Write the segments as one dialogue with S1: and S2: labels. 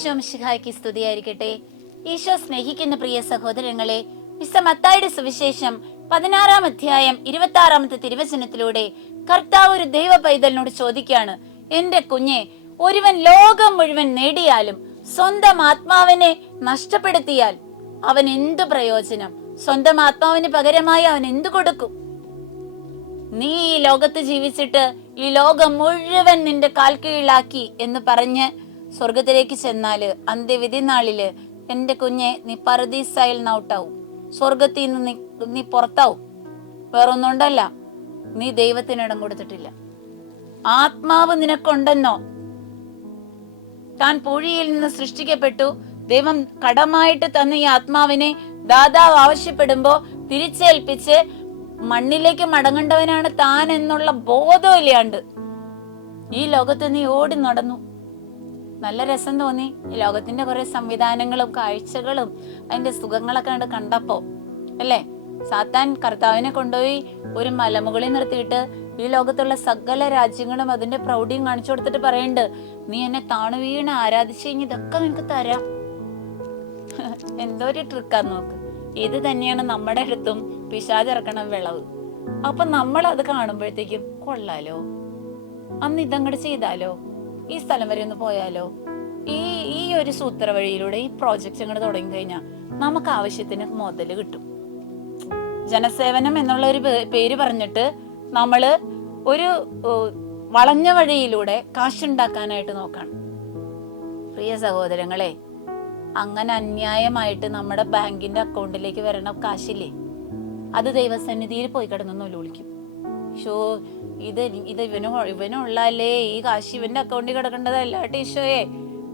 S1: ഈശോ മിശിഹായ്ക്ക് സ്തുതിയായിരിക്കട്ടെ. ഈശോ സ്നേഹിക്കുന്ന പ്രിയ സഹോദരങ്ങളെ മിസ്റ്റർ മത്തായുടെ സുവിശേഷം പതിനാറാം അധ്യായം ഇരുപത്തി ആറാമത്തെ തിരുവചനത്തിലൂടെ കർത്താവ് ഒരു ദൈവ പൈതലിനോട് ചോദിക്കുകയാണ് എന്റെ കുഞ്ഞെ ഒരുവൻ ലോകം മുഴുവൻ നേടിയാലും സ്വന്തം ആത്മാവിനെ നഷ്ടപ്പെടുത്തിയാൽ അവൻ എന്തു പ്രയോജനം? സ്വന്തം ആത്മാവിന് പകരമായി അവൻ എന്തു കൊടുക്കും? നീ ഈ ലോകത്ത് ജീവിച്ചിട്ട് ഈ ലോകം മുഴുവൻ നിന്റെ കാൽക്കീഴിലാക്കി എന്ന് പറഞ്ഞ് സ്വർഗത്തിലേക്ക് ചെന്നാൽ അന്ത്യവിധി നാളിൽ എന്റെ കുഞ്ഞെ നീ പരദീസായിൽ നൗട്ടാവും. സ്വർഗത്തിൽ നിന്ന് നീ നീ പുറത്താവും. വേറൊന്നുണ്ടല്ല നീ ദൈവത്തിന് ഇടം കൊടുത്തിട്ടില്ല. ആത്മാവ് നിനക്കുണ്ടെന്നോ? താൻ പൂഴിയിൽ നിന്ന് സൃഷ്ടിക്കപ്പെട്ടു. ദൈവം കടമായിട്ട് തന്ന ഈ ആത്മാവിനെ ദാതാവ് ആവശ്യപ്പെടുമ്പോ തിരിച്ചേൽപ്പിച്ച് മണ്ണിലേക്ക് മടങ്ങേണ്ടവനാണ് താൻ എന്നുള്ള ബോധമില്ലാണ്ട് ഈ ലോകത്ത് നീ ഓടി നടന്നു. നല്ല രസം തോന്നി. ലോകത്തിന്റെ കുറെ സംവിധാനങ്ങളും കാഴ്ചകളും അതിന്റെ സുഖങ്ങളൊക്കെ കണ്ട് കണ്ടപ്പോ അല്ലേ? സാത്താൻ കർത്താവിനെ കൊണ്ടുപോയി ഒരു മലമുകളിൽ നിർത്തിയിട്ട് ഈ ലോകത്തുള്ള സകല രാജ്യങ്ങളും അതിന്റെ പ്രൗഢിയും കാണിച്ചു കൊടുത്തിട്ട് പറയുന്നുണ്ട് നീ എന്നെ താണു വീണ് ആരാധിച്ചു കഴിഞ്ഞ് ഇതൊക്കെ നിനക്ക് തരാം. എന്തോ ഒരു ട്രിക്കാ നോക്ക്. ഇത് തന്നെയാണ് നമ്മുടെ അടുത്തും പിശാചിറക്കണം വിളവ്. അപ്പൊ നമ്മൾ അത് കാണുമ്പോഴത്തേക്കും കൊള്ളാലോ? അന്ന് ഇതങ്ങോട്ട് ചെയ്താലോ? ഈ സ്ഥലം വരെ ഒന്ന് പോയാലോ? ഈ ഈ ഒരു സൂത്ര വഴിയിലൂടെ ഈ പ്രോജക്റ്റ് അങ്ങോട്ട് തുടങ്ങി കഴിഞ്ഞാൽ നമുക്ക് ആവശ്യത്തിന് മുതൽ കിട്ടും. ജനസേവനം എന്നുള്ള ഒരു പേര് പറഞ്ഞിട്ട് നമ്മൾ ഒരു വളഞ്ഞ വഴിയിലൂടെ കാശുണ്ടാക്കാനായിട്ട് നോക്കണം. പ്രിയ സഹോദരങ്ങളെ അങ്ങനെ അന്യായമായിട്ട് നമ്മുടെ ബാങ്കിന്റെ അക്കൗണ്ടിലേക്ക് വരണ കാശില്ലേ? അത് ദൈവസന്നിധിയിൽ പോയി കിടന്നു വിളിക്കും. ഷോ ഇത് ഇത് ഇവന് ഇവനുള്ളല്ലേ ഈ കാശ് ഇവന്റെ അക്കൗണ്ടിൽ കിടക്കേണ്ടതല്ല? ടീഷോയെ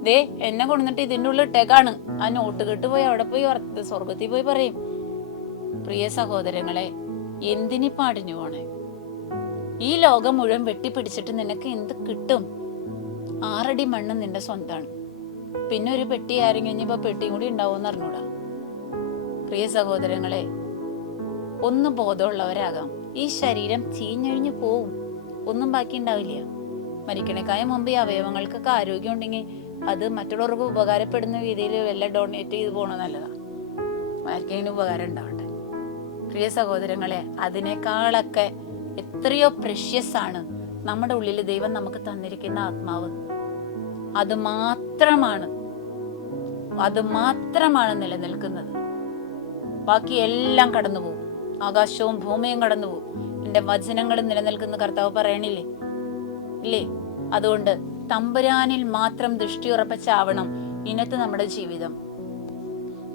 S1: ദേ എന്നെ കൊണ്ടുവന്നിട്ട് ഇതിന്റെ ഉള്ളിൽ ഇട്ടേക്കാണ്. ആ നോട്ട് കെട്ട് പോയി അവിടെ പോയി സ്വർഗത്തിൽ പോയി പറയും. പ്രിയ സഹോദരങ്ങളെ എന്തിനി പാടിഞ്ഞു പോണേ? ഈ ലോകം മുഴുവൻ വെട്ടിപ്പിടിച്ചിട്ട് നിനക്ക് എന്ത് കിട്ടും? ആറടി മണ്ണ് നിന്റെ സ്വന്തമാണ് പിന്നെ ഒരു പെട്ടി ആരും കഴിഞ്ഞപ്പോ പെട്ടിയും കൂടി ഉണ്ടാവുമെന്ന് അറിഞ്ഞൂടാ. പ്രിയ സഹോദരങ്ങളെ ഒന്ന് ബോധമുള്ളവരാകാം. ഈ ശരീരം ചീഞ്ഞഴിഞ്ഞു പോവും. ഒന്നും ബാക്കി ഉണ്ടാവില്ല മരിക്കണേക്കായ മുമ്പ് ഈ അവയവങ്ങൾക്കൊക്കെ ആരോഗ്യം ഉണ്ടെങ്കിൽ അത് മറ്റുള്ളവർക്ക് ഉപകാരപ്പെടുന്ന രീതിയിൽ എല്ലാം ഡൊണേറ്റ് ചെയ്ത് പോകണത് നല്ലതാണ് ആർക്കെങ്കിലും ഉപകാരം ഉണ്ടാവട്ടെ. പ്രിയ സഹോദരങ്ങളെ അതിനേക്കാളൊക്കെ എത്രയോ പ്രഷ്യസ് ആണ് നമ്മുടെ ഉള്ളിൽ ദൈവം നമുക്ക് തന്നിരിക്കുന്ന ആത്മാവ്. അത് മാത്രമാണ്. അത് മാത്രമാണ് നിലനിൽക്കുന്നത്. ബാക്കി എല്ലാം കടന്നു പോകും ആകാശവും ഭൂമിയും കടന്നു പോകും എന്റെ വചനങ്ങൾ നിലനിൽക്കുന്ന കർത്താവ് പറയണില്ലേ? ഇല്ലേ? അതുകൊണ്ട് തമ്പുരാനിൽ മാത്രം ദൃഷ്ടി ഉറപ്പിച്ചാവണം ഇന്നത്തെ നമ്മുടെ ജീവിതം.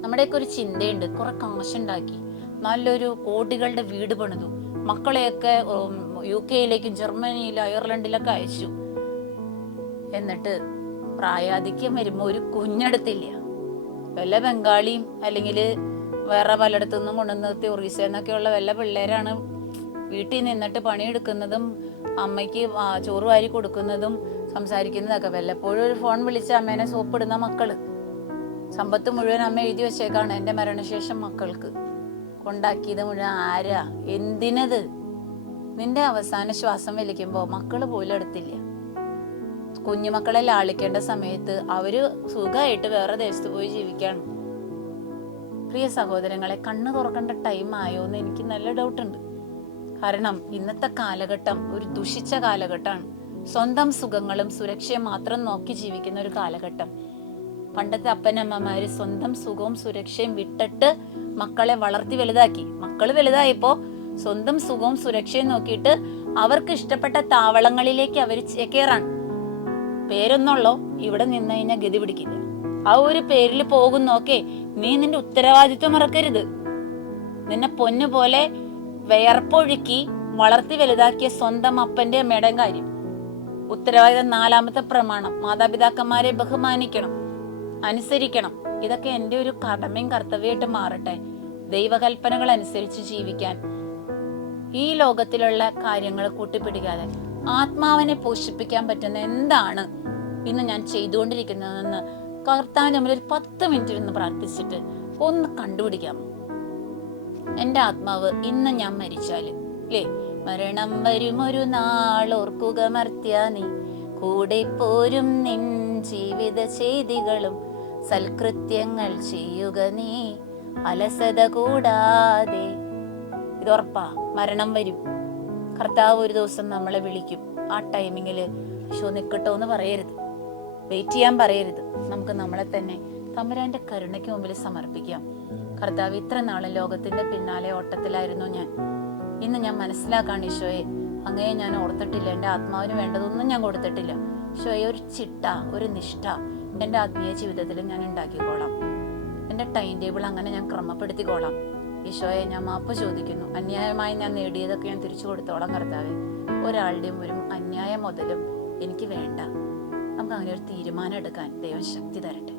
S1: നമ്മുടെയൊക്കെ ഒരു ചിന്തയുണ്ട്. കുറെ കാശുണ്ടാക്കി. നല്ലൊരു കോടികളുടെ വീട് പണിതു. മക്കളെയൊക്കെ യു കെയിലേക്കും ജർമ്മനിയിലും അയർലൻഡിലൊക്കെ അയച്ചു. എന്നിട്ട് പ്രായാധിക്യം വരുമ്പോ ഒരു കുഞ്ഞെടുത്തില്ല. വല്ല ബംഗാളിയും അല്ലെങ്കിൽ വേറെ പലയിടത്തു നിന്നും കൊണ്ടുവന്നത് ഒറീസ എന്നൊക്കെയുള്ള വല്ല പിള്ളേരാണ് വീട്ടിൽ നിന്നിട്ട് പണിയെടുക്കുന്നതും അമ്മയ്ക്ക് ചോറ് വാരി കൊടുക്കുന്നതും സംസാരിക്കുന്നതൊക്കെ. വല്ലപ്പോഴും ഒരു ഫോൺ വിളിച്ച് അമ്മേനെ സോപ്പിടുന്ന മക്കൾ. സമ്പത്ത് മുഴുവൻ അമ്മ എഴുതി വെച്ചേക്കാണ് എന്റെ മരണശേഷം മക്കൾക്ക്. കൊണ്ടാക്കിയത് മുഴുവൻ ആരാ? എന്തിനത്? നിന്റെ അവസാന ശ്വാസം വലിക്കുമ്പോൾ മക്കൾ പോലും എടുത്തില്ല. കുഞ്ഞുമക്കളെ ലാളിക്കേണ്ട സമയത്ത് അവർ സുഖമായിട്ട് വേറെ ദേശത്ത് പോയി ജീവിക്കാണ്. പ്രിയ സഹോദരങ്ങളെ കണ്ണ് തുറക്കേണ്ട ടൈം ആയോ എന്ന് എനിക്ക് നല്ല ഡൗട്ട് ഉണ്ട്. കാരണം ഇന്നത്തെ കാലഘട്ടം ഒരു ദുഷിച്ച കാലഘട്ടമാണ്. സ്വന്തം സുഖങ്ങളും സുരക്ഷയും മാത്രം നോക്കി ജീവിക്കുന്ന ഒരു കാലഘട്ടം. പണ്ടത്തെ അപ്പനമ്മമാര് സ്വന്തം സുഖവും സുരക്ഷയും വിട്ടിട്ട് മക്കളെ വളർത്തി വലുതാക്കി. മക്കൾ വലുതായപ്പോ സ്വന്തം സുഖവും സുരക്ഷയും നോക്കിയിട്ട് അവർക്ക് ഇഷ്ടപ്പെട്ട താവളങ്ങളിലേക്ക് അവർ ചേക്കേറാണ് പേരൊന്നുള്ളോ ഇവിടെ നിന്ന് കഴിഞ്ഞാൽ ഗതി പിടിക്കില്ല. ആ ഒരു പേരിൽ പോകുന്നോക്കെ നീ നിന്റെ ഉത്തരവാദിത്വം മറക്കരുത്. നിന്നെ പൊന്നു പോലെ വിയർപ്പൊഴുക്കി വളർത്തി വലുതാക്കിയ സ്വന്തം അപ്പന്റെ അമ്മയുടെയും കാര്യം. നാലാമത്തെ പ്രമാണം. മാതാപിതാക്കന്മാരെ ബഹുമാനിക്കണം. അനുസരിക്കണം. ഇതൊക്കെ എന്റെ ഒരു കടമയും കർത്തവ്യമായിട്ട് മാറട്ടെ. ദൈവകൽപ്പനകൾ അനുസരിച്ച് ജീവിക്കാൻ. ഈ ലോകത്തിലുള്ള കാര്യങ്ങൾ കൂട്ടിപ്പിടിക്കാതെ ആത്മാവിനെ പോഷിപ്പിക്കാൻ പറ്റുന്ന എന്താണ് ഇന്ന് ഞാൻ ചെയ്തുകൊണ്ടിരിക്കുന്നതെന്ന് കർത്താവ് നമ്മൾ ഒരു പത്ത് മിനിറ്റ് ഇരുന്ന് പ്രാർത്ഥിച്ചിട്ട് ഒന്ന് കണ്ടുപിടിക്കാമോ എന്റെ ആത്മാവ് ഇന്ന് ഞാൻ മരിച്ചാൽ അല്ലേ മരണം വരുമൊരു നാൾ ഓർക്കുക മർത്യ നീ. കൂടെ പോരും നിൻ ജീവിത ചെയ്തികളും സൽകൃത്യങ്ങൾ ചെയ്യുക നീ. അലസത കൂടാതെ. ഇതുറപ്പാ മരണം വരും. കർത്താവ് ഒരു ദിവസം നമ്മളെ വിളിക്കും. ആ ടൈമിങ്ങിൽ ഷോ നിൽക്കട്ടോ എന്ന് പറയരുത്. വെയിറ്റ് ചെയ്യാൻ പറയരുത്. നമുക്ക് നമ്മളെ തന്നെ തമരാന്റെ കരുണയ്ക്ക് മുമ്പിൽ സമർപ്പിക്കാം. കർത്താവ് ഇത്ര നാളും ലോകത്തിന്റെ പിന്നാലെ ഓട്ടത്തിലായിരുന്നു ഞാൻ. ഇന്ന് ഞാൻ മനസ്സിലാക്കാണ് ഈശോയെ. അങ്ങയെ ഞാൻ ഓർത്തിട്ടില്ല. എന്റെ ആത്മാവിന് വേണ്ടതൊന്നും ഞാൻ കൊടുത്തിട്ടില്ല. ഈശോയെ ഒരു ചിട്ട ഒരു നിഷ്ഠ എന്റെ ആത്മീയ ജീവിതത്തിൽ ഞാൻ ഉണ്ടാക്കിക്കോളാം. എന്റെ ടൈം ടേബിൾ അങ്ങനെ ഞാൻ ക്രമപ്പെടുത്തിക്കോളാം. ഈശോയെ ഞാൻ മാപ്പ് ചോദിക്കുന്നു. അന്യായമായി ഞാൻ നേടിയതൊക്കെ ഞാൻ തിരിച്ചു കൊടുത്തോളാം കർത്താവെ. ഒരാളുടെയും ഒരു അന്യായ മുതലും എനിക്ക് വേണ്ട. നമുക്ക് അങ്ങനെ ഒരു തീരുമാനം എടുക്കാൻ ദൈവം ശക്തി തരട്ടെ.